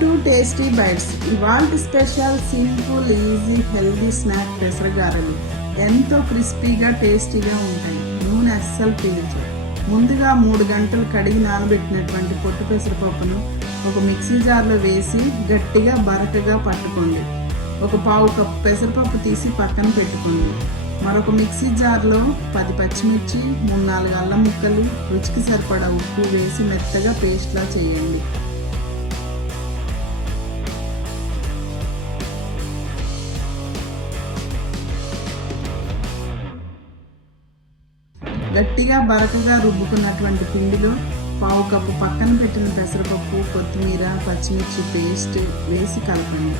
To tasty bites. ఇవాళ special simple easy healthy snack పెసరగారెలు ఎంతో క్రిస్పీగా టేస్టీగా ఉంటాయి. నూనె అస్సలు పీల్చు. ముందుగా 3 గంటలు కడిగి నానబెట్టినటువంటి పొట్టు పెసరపప్పును ఒక మిక్సీ జార్లో వేసి గట్టిగా బరకగా పట్టుకోండి. ఒక పావు కప్పు పెసరపప్పు తీసి పక్కన పెట్టుకోండి. మరొక మిక్సీ జార్లో 10 పచ్చిమిర్చి, 3-4 అల్లం ముక్కలు, రుచికి సరిపడా ఉప్పు వేసి మెత్తగా పేస్ట్లా చేయండి. గట్టిగా బరకగా రుబ్బుకున్నటువంటి పిండిలో పావు కప్పు పక్కన పెట్టిన పెసరపప్పు, కొత్తిమీర, పచ్చిమిర్చి పేస్ట్ వేసి కలపండి.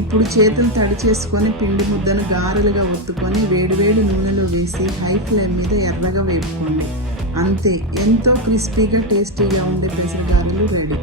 ఇప్పుడు చేతులు తడి చేసుకొని పిండి ముద్దను గారెలుగా ఒత్తుకొని వేడివేడి నూనెలో వేసి హై ఫ్లేమ్ మీద ఎర్రగా వేపుకోండి. అంతే, ఎంతో క్రిస్పీగా టేస్టీగా ఉండే పెసరగారెలు రెడీ.